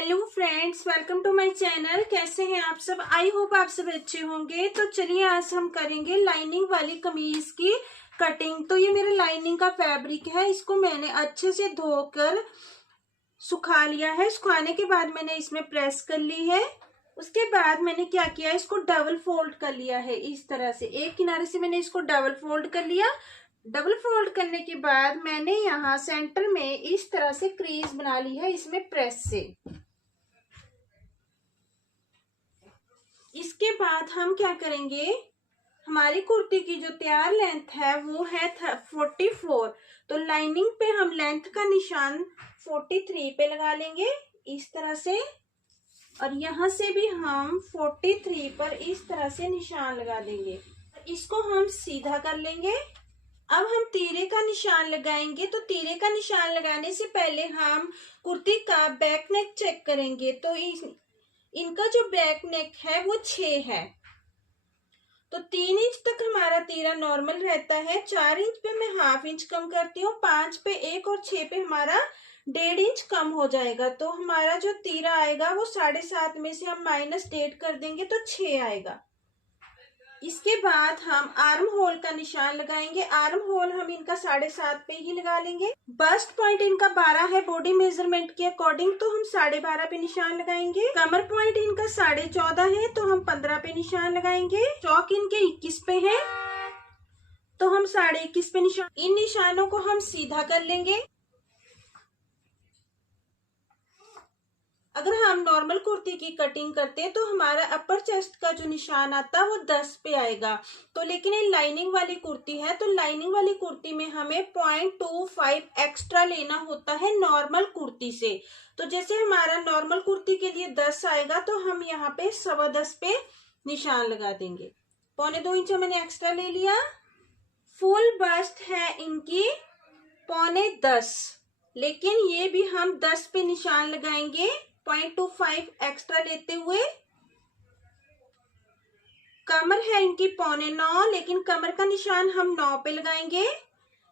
Hello friends, welcome to my channel. कैसे हैं आप सब? आई होप आप सब अच्छे होंगे। तो चलिए आज हम करेंगे लाइनिंग वाली कमीज की कटिंग। तो ये मेरा लाइनिंग का फैब्रिक है, इसको मैंने अच्छे से धोकर सुखा लिया है। सुखाने के बाद मैंने इसमें प्रेस कर ली है। उसके बाद मैंने क्या किया, इसको डबल फोल्ड कर लिया है। इस तरह से एक किनारे से मैंने इसको डबल फोल्ड कर लिया। डबल फोल्ड करने के बाद मैंने यहाँ सेंटर में इस तरह से क्रीज बना ली है, इसमें प्रेस से। इसके बाद हम क्या करेंगे, हमारी कुर्ती की जो तैयार लेंथ है वो है 44। तो लाइनिंग पे हम लेंथ का निशान 43 पे लगा लेंगे इस तरह से, और यहाँ से भी हम 43 पर इस तरह से निशान लगा देंगे। इसको हम सीधा कर लेंगे। अब हम तीरे का निशान लगाएंगे। तो तीरे का निशान लगाने से पहले हम कुर्ती का बैक नेक चेक करेंगे। तो इनका जो बैक नेक है वो 6 है। तो 3 इंच तक हमारा तीरा नॉर्मल रहता है। 4 इंच पे मैं हाफ इंच कम करती हूँ, 5 पे 1 और 6 पे हमारा 1.5 इंच कम हो जाएगा। तो हमारा जो तीरा आएगा वो 7.5 में से हम -1.5 कर देंगे तो 6 आएगा। इसके बाद हम आर्म होल का निशान लगाएंगे। आर्म होल हम इनका 7.5 पे ही लगा लेंगे। बस्ट पॉइंट इनका 12 है बॉडी मेजरमेंट के अकॉर्डिंग, तो हम 12.5 पे निशान लगाएंगे। कमर पॉइंट इनका 14.5 है, तो हम 15 पे निशान लगाएंगे। चौक इनके 21 पे है, तो हम 21.5 पे निशान। इन निशानों को हम सीधा कर लेंगे। अगर हम नॉर्मल कुर्ती की कटिंग करते हैं तो हमारा अपर चेस्ट का जो निशान आता है वो 10 पे आएगा। तो लेकिन ये लाइनिंग वाली कुर्ती है, तो लाइनिंग वाली कुर्ती में हमें 0.25 एक्स्ट्रा लेना होता है नॉर्मल कुर्ती से। तो जैसे हमारा नॉर्मल कुर्ती के लिए 10 आएगा, तो हम यहाँ पे 10.25 पे निशान लगा देंगे। 1.25 इंच मैंने एक्स्ट्रा ले लिया। फुल बस्ट है इनकी 9.25, लेकिन ये भी हम 10 पे निशान लगाएंगे 0.25 एक्स्ट्रा लेते हुए। कमर है इनकी 8.25, लेकिन कमर का निशान हम 9 पे लगाएंगे।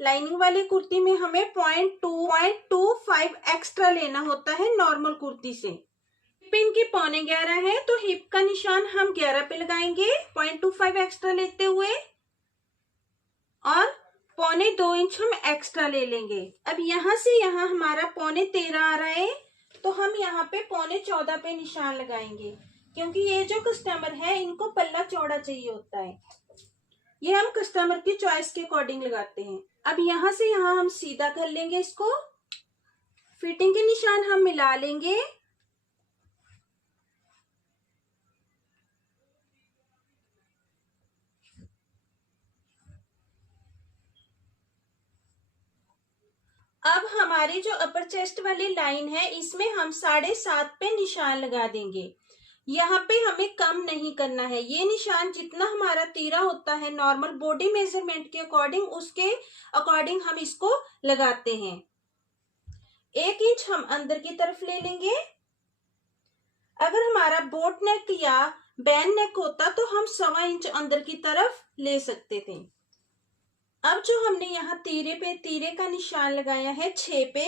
लाइनिंग वाली कुर्ती में हमें 0.25 एक्स्ट्रा लेना होता है नॉर्मल कुर्ती से। हिप इनकी 11.25 है, तो हिप का निशान हम 11 पे लगाएंगे 0.25 एक्स्ट्रा लेते हुए, और 2.25 इंच हम एक्स्ट्रा ले लेंगे। अब यहाँ से यहाँ हमारा 13.25 आ रहा है, तो हम यहाँ पे 13.25 पे निशान लगाएंगे, क्योंकि ये जो कस्टमर है इनको पल्ला चौड़ा चाहिए होता है। ये हम कस्टमर की चॉइस के अकॉर्डिंग लगाते हैं। अब यहाँ से यहाँ हम सीधा कर लेंगे इसको। फिटिंग के निशान हम मिला लेंगे। अब हमारी जो अपर चेस्ट वाली लाइन है इसमें हम 7.5 पे निशान लगा देंगे। यहाँ पे हमें कम नहीं करना है। ये निशान जितना हमारा तीरा होता है नॉर्मल बॉडी मेजरमेंट के अकॉर्डिंग, उसके अकॉर्डिंग हम इसको लगाते हैं। 1 इंच हम अंदर की तरफ ले लेंगे। अगर हमारा बोट नेक या बैन नेक होता तो हम 1.25 इंच अंदर की तरफ ले सकते थे। अब जो हमने यहाँ तीरे का निशान लगाया है 6 पे,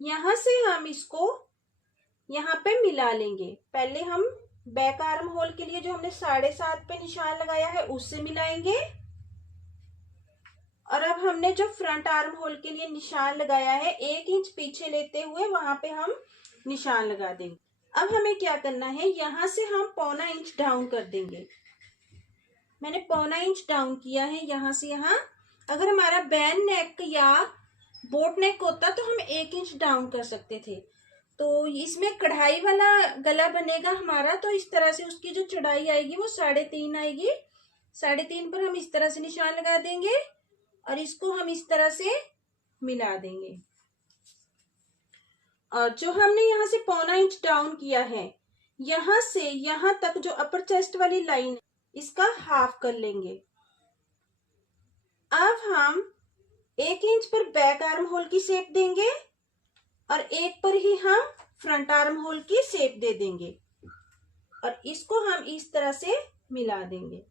यहां से हम इसको यहाँ पे मिला लेंगे। पहले हम बैक आर्म होल के लिए जो हमने 7.5 पे निशान लगाया है उससे मिलाएंगे, और अब हमने जो फ्रंट आर्म होल के लिए निशान लगाया है 1 इंच पीछे लेते हुए वहां पे हम निशान लगा देंगे। अब हमें क्या करना है, यहां से हम 0.25 इंच डाउन कर देंगे। मैंने 0.25 इंच डाउन किया है यहाँ से यहाँ। अगर हमारा बैन नेक या बोट नेक होता तो हम 1 इंच डाउन कर सकते थे। तो इसमें कढ़ाई वाला गला बनेगा हमारा, तो इस तरह से उसकी जो चौड़ाई आएगी वो 3.5 आएगी। 3.5 पर हम इस तरह से निशान लगा देंगे, और इसको हम इस तरह से मिला देंगे। और जो हमने यहाँ से 0.25 इंच डाउन किया है, यहां से यहां तक जो अपर चेस्ट वाली लाइन है इसका हाफ कर लेंगे। अब हम 1 इंच पर बैक आर्म होल की शेप देंगे, और 1 पर ही हम फ्रंट आर्म होल की शेप दे देंगे, और इसको हम इस तरह से मिला देंगे।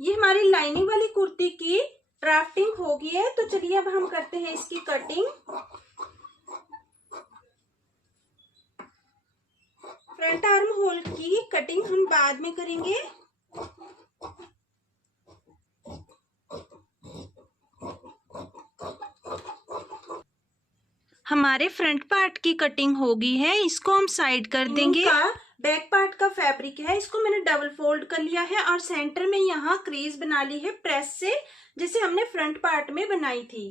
ये हमारी लाइनिंग वाली कुर्ती की ड्राफ्टिंग हो गई है। तो चलिए अब हम करते हैं इसकी कटिंग। फ्रंट आर्म होल की कटिंग हम बाद में करेंगे। हमारे फ्रंट पार्ट की कटिंग हो गई है, इसको हम साइड कर देंगे। बैक पार्ट का फैब्रिक है, इसको मैंने डबल फोल्ड कर लिया है और सेंटर में यहाँ क्रीज बना ली है प्रेस से, जैसे हमने फ्रंट पार्ट में बनाई थी।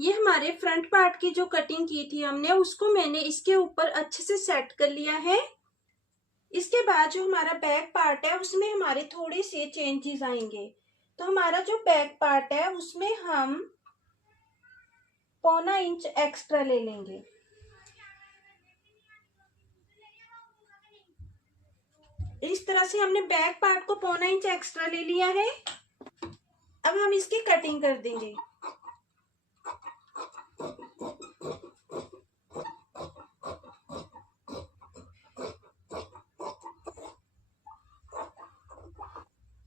ये हमारे फ्रंट पार्ट की जो कटिंग की थी हमने, उसको मैंने इसके ऊपर अच्छे से सेट कर लिया है। इसके बाद जो हमारा बैक पार्ट है उसमें हमारे थोड़े से चेंजेस आएंगे। तो हमारा जो बैक पार्ट है उसमें हम 1.25 इंच एक्स्ट्रा ले लेंगे। इस तरह से हमने बैक पार्ट को 1.25 इंच एक्स्ट्रा ले लिया है। अब हम इसकी कटिंग कर देंगे।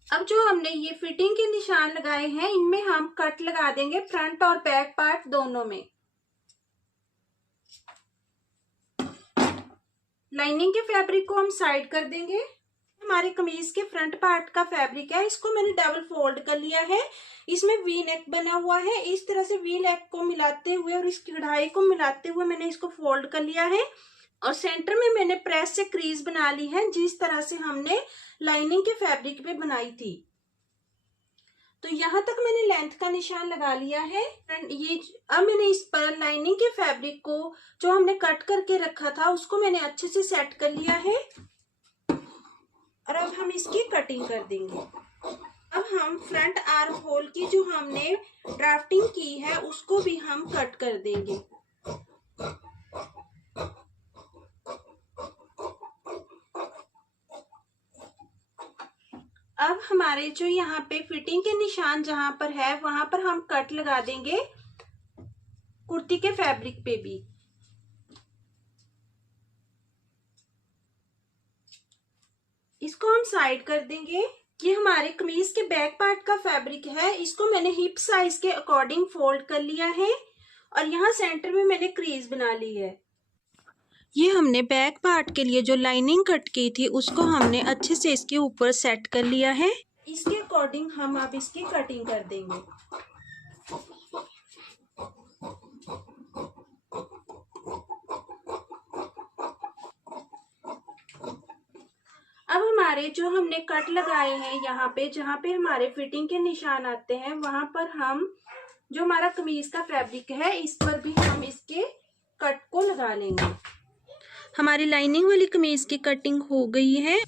अब जो हमने ये फिटिंग के निशान लगाए हैं, इनमें हम कट लगा देंगे फ्रंट और बैक पार्ट दोनों में। लाइनिंग के फैब्रिक को हम साइड कर देंगे। हमारे कमीज के फ्रंट पार्ट का फैब्रिक है, इसको मैंने डबल फोल्ड कर लिया है। इसमें वी नेक बना हुआ है, इस तरह से वी नेक को मिलाते हुए और इस कढ़ाई को मिलाते हुए मैंने इसको फोल्ड कर लिया है और सेंटर में मैंने प्रेस से क्रीज बना ली है, जिस तरह से हमने लाइनिंग के फैब्रिक पे बनाई थी। तो यहाँ तक मैंने लेंथ का निशान लगा लिया है। ये अब मैंने इस पर लाइनिंग के फैब्रिक को जो हमने कट करके रखा था उसको मैंने अच्छे से सेट कर लिया है और अब हम इसकी कटिंग कर देंगे। अब हम फ्रंट आर्म होल की जो हमने ड्राफ्टिंग की है उसको भी हम कट कर देंगे। अब हमारे जो यहाँ पे फिटिंग के निशान जहां पर है वहां पर हम कट लगा देंगे कुर्ती के फैब्रिक पे भी। इसको हम साइड कर देंगे। ये हमारे कमीज के बैक पार्ट का फैब्रिक है, इसको मैंने हिप साइज के अकॉर्डिंग फोल्ड कर लिया है और यहाँ सेंटर में मैंने क्रीज बना ली है। ये हमने बैक पार्ट के लिए जो लाइनिंग कट की थी उसको हमने अच्छे से इसके ऊपर सेट कर लिया है। इसके अकॉर्डिंग हम अब इसकी कटिंग कर देंगे। अब हमारे जो हमने कट लगाए हैं यहाँ पे, जहाँ पे हमारे फिटिंग के निशान आते हैं, वहां पर हम जो हमारा कमीज का फैब्रिक है इस पर भी हम इसके कट को लगा लेंगे। हमारी लाइनिंग वाली कमीज की कटिंग हो गई है।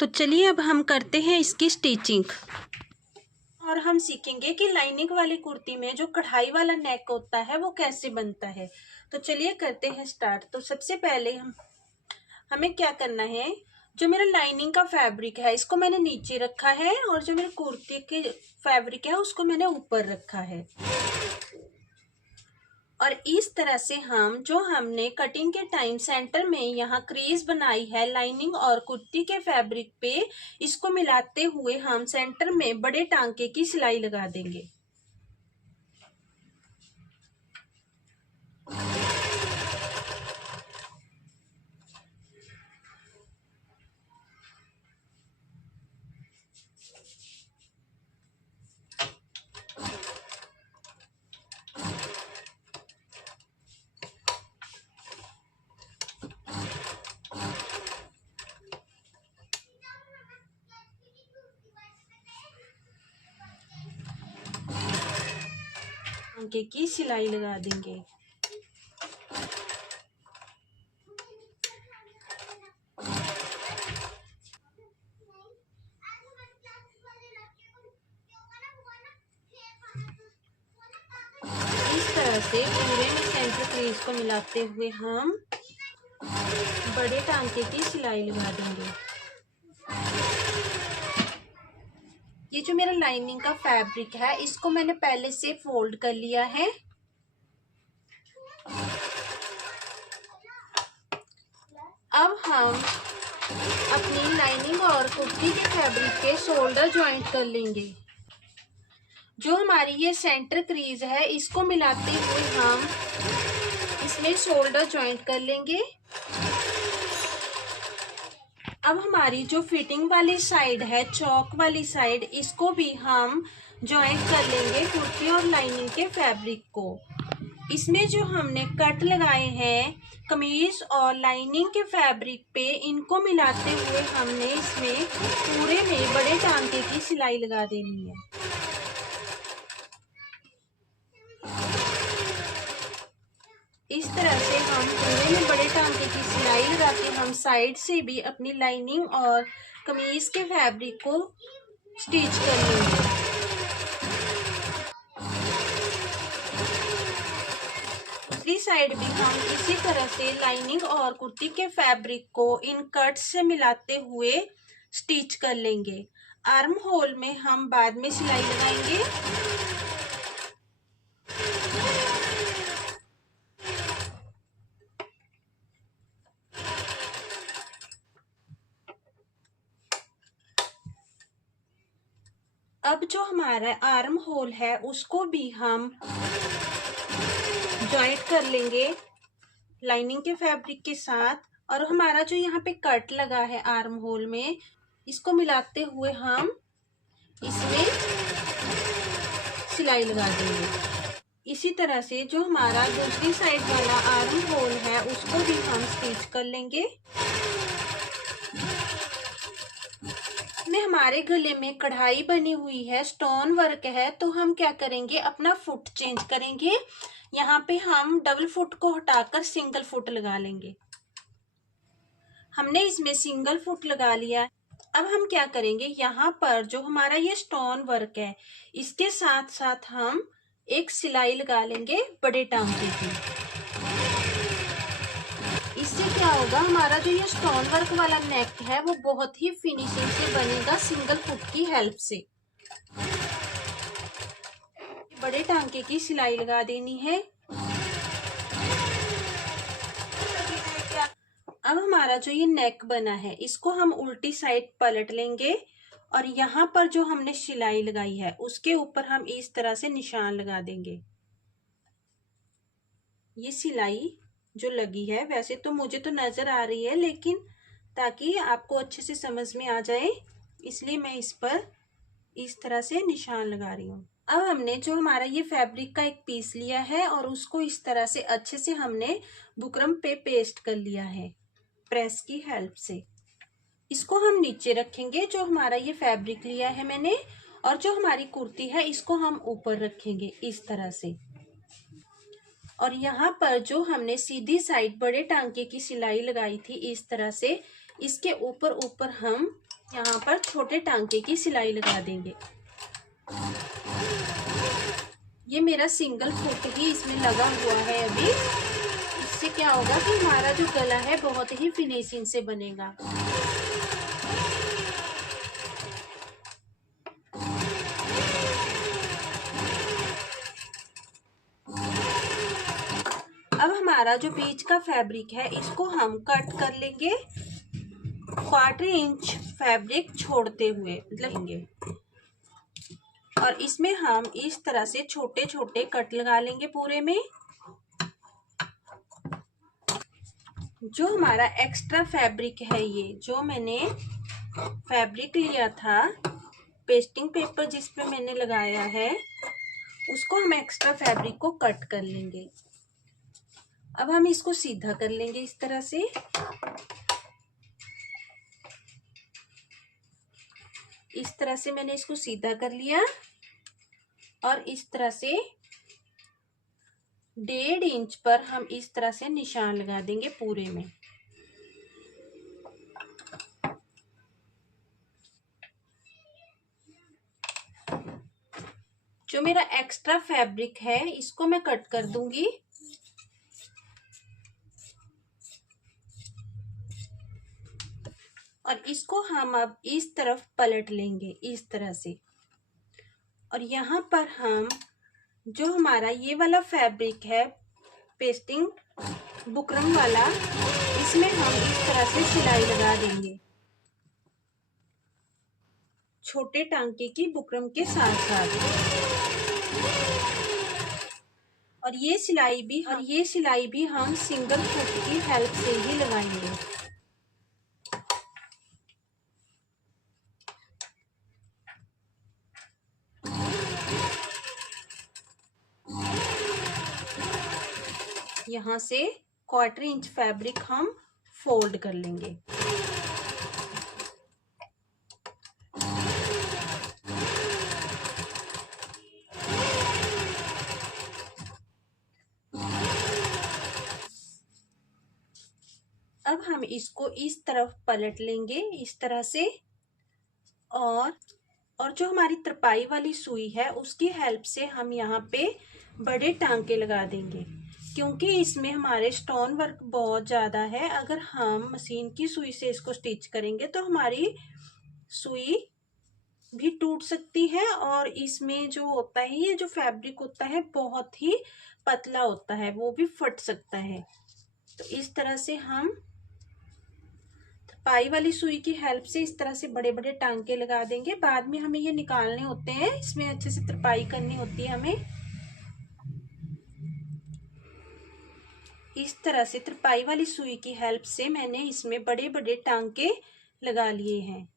तो चलिए अब हम करते हैं इसकी स्टिचिंग और हम सीखेंगे कि लाइनिंग वाली कुर्ती में जो कढ़ाई वाला नेक होता है वो कैसे बनता है। तो चलिए करते हैं स्टार्ट। तो सबसे पहले हमें क्या करना है, जो मेरा लाइनिंग का फैब्रिक है इसको मैंने नीचे रखा है और जो मेरी कुर्ती के फैब्रिक है उसको मैंने ऊपर रखा है और इस तरह से हम जो हमने कटिंग के टाइम सेंटर में यहाँ क्रीज बनाई है लाइनिंग और कुर्ती के फैब्रिक पे, इसको मिलाते हुए हम सेंटर में बड़े टांके की सिलाई लगा देंगे। टांके की सिलाई लगा देंगे। इस तरह से पूरे में सेंटर क्रीज को मिलाते हुए हम बड़े टांके की सिलाई लगा देंगे। ये जो मेरा लाइनिंग का फैब्रिक है इसको मैंने पहले से फोल्ड कर लिया है। अब हम अपनी लाइनिंग और कुर्ती के फैब्रिक के शोल्डर ज्वाइंट कर लेंगे। जो हमारी ये सेंटर क्रीज है इसको मिलाते हुए हम इसमें शोल्डर जॉइंट कर लेंगे। अब हमारी जो फिटिंग वाली साइड है, चौक वाली साइड, इसको भी हम जॉइंट कर लेंगे कुर्ती और लाइनिंग के फैब्रिक को। इसमें जो हमने कट लगाए हैं कमीज और लाइनिंग के फैब्रिक पे, इनको मिलाते हुए हमने इसमें पूरे में बड़े टांके की सिलाई लगा देनी है। इस तरह से हम पूरे में बड़े टांके की सिलाई लगा के हम साइड से भी अपनी लाइनिंग और कमीज के फैब्रिक को स्टिच कर लेंगे। दूसरी साइड भी हम इसी तरह से लाइनिंग और कुर्ती के फैब्रिक को इन कट्स से मिलाते हुए स्टिच कर लेंगे। आर्म होल में हम बाद में सिलाई लगाएंगे। अब जो हमारा आर्म होल है उसको भी हम जॉइंट कर लेंगे लाइनिंग के फैब्रिक के साथ। और हमारा जो यहाँ पे कट लगा है आर्म होल में, इसको मिलाते हुए हम इसमें सिलाई लगा देंगे। इसी तरह से जो हमारा दूसरी साइड वाला आर्म होल है उसको भी हम स्टिच कर लेंगे। में हमारे गले में कढ़ाई बनी हुई है, स्टोन वर्क है, तो हम क्या करेंगे, अपना फुट चेंज करेंगे। यहाँ पे हम डबल फुट को हटाकर सिंगल फुट लगा लेंगे। हमने इसमें सिंगल फुट लगा लिया। अब हम क्या करेंगे, यहाँ पर जो हमारा ये स्टोन वर्क है इसके साथ साथ हम एक सिलाई लगा लेंगे बड़े टांके की। इससे क्या होगा, हमारा जो ये स्टोन वर्क वाला नेक है वो बहुत ही फिनिशिंग से बनेगा सिंगल फुट की हेल्प से। बड़े टांके की सिलाई लगा देनी है। अब हमारा जो ये नेक बना है इसको हम उल्टी साइड पलट लेंगे और यहाँ पर जो हमने सिलाई लगाई है उसके ऊपर हम इस तरह से निशान लगा देंगे। ये सिलाई जो लगी है, वैसे तो मुझे तो नजर आ रही है, लेकिन ताकि आपको अच्छे से समझ में आ जाए इसलिए मैं इस पर इस तरह से निशान लगा रही हूँ। अब हमने जो हमारा ये फैब्रिक का एक पीस लिया है और उसको इस तरह से अच्छे से हमने बुकरम पे पेस्ट कर लिया है प्रेस की हेल्प से। इसको हम नीचे रखेंगे जो हमारा ये फैब्रिक लिया है मैंने, और जो हमारी कुर्ती है इसको हम ऊपर रखेंगे इस तरह से। और यहाँ पर जो हमने सीधी साइड बड़े टांके की सिलाई लगाई थी इस तरह से, इसके ऊपर ऊपर हम यहाँ पर छोटे टांके की सिलाई लगा देंगे। ये मेरा सिंगल फुट ही इसमें लगा हुआ है अभी। इससे क्या होगा कि हमारा जो गला है बहुत ही फिनिशिंग से बनेगा। अब हमारा जो बीच का फैब्रिक है इसको हम कट कर लेंगे 1/4 इंच फैब्रिक छोड़ते हुए लेंगे और इसमें हम इस तरह से छोटे छोटे कट लगा लेंगे पूरे में। जो हमारा एक्स्ट्रा फैब्रिक है, ये जो मैंने फैब्रिक लिया था पेस्टिंग पेपर जिस पे मैंने लगाया है, उसको हम एक्स्ट्रा फैब्रिक को कट कर लेंगे। अब हम इसको सीधा कर लेंगे इस तरह से। इस तरह से मैंने इसको सीधा कर लिया और इस तरह से 1.5 इंच पर हम इस तरह से निशान लगा देंगे पूरे में। जो मेरा एक्स्ट्रा फैब्रिक है इसको मैं कट कर दूंगी। और इसको हम अब इस तरफ पलट लेंगे इस तरह से। और यहाँ पर हम जो हमारा ये वाला फैब्रिक है पेस्टिंग बुकरम वाला, इसमें हम इस तरह से सिलाई लगा देंगे छोटे टांके की बुकरम के साथ साथ। और ये सिलाई भी हम सिंगल फुट की हेल्प से ही लगाएंगे। यहाँ से 1/4 इंच फैब्रिक हम फोल्ड कर लेंगे। अब हम इसको इस तरफ पलट लेंगे इस तरह से, और जो हमारी तरपाई वाली सुई है उसकी हेल्प से हम यहाँ पे बड़े टांके लगा देंगे, क्योंकि इसमें हमारे स्टोन वर्क बहुत ज़्यादा है। अगर हम मशीन की सुई से इसको स्टिच करेंगे तो हमारी सुई भी टूट सकती है, और इसमें जो होता है ये जो फैब्रिक होता है बहुत ही पतला होता है, वो भी फट सकता है। तो इस तरह से हम पाई वाली सुई की हेल्प से इस तरह से बड़े बड़े टांके लगा देंगे। बाद में हमें ये निकालने होते हैं, इसमें अच्छे से तरपाई करनी होती है हमें। इस तरह से तरपाई वाली सुई की हेल्प से मैंने इसमें बड़े बड़े टांके लगा लिए हैं।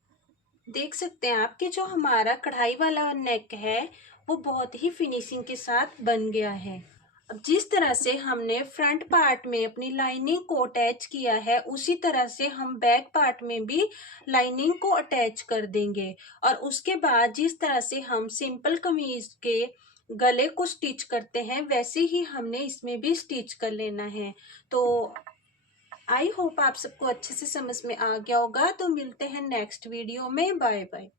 देख सकते हैं आप कि जो हमारा कढ़ाई वाला नेक है वो बहुत ही फिनिशिंग के साथ बन गया है। अब जिस तरह से हमने फ्रंट पार्ट में अपनी लाइनिंग को अटैच किया है उसी तरह से हम बैक पार्ट में भी लाइनिंग को अटैच कर देंगे, और उसके बाद जिस तरह से हम सिंपल कमीज के गले को स्टिच करते हैं वैसे ही हमने इसमें भी स्टिच कर लेना है। तो आई होप आप सबको अच्छे से समझ में आ गया होगा। तो मिलते हैं नेक्स्ट वीडियो में। Bye bye.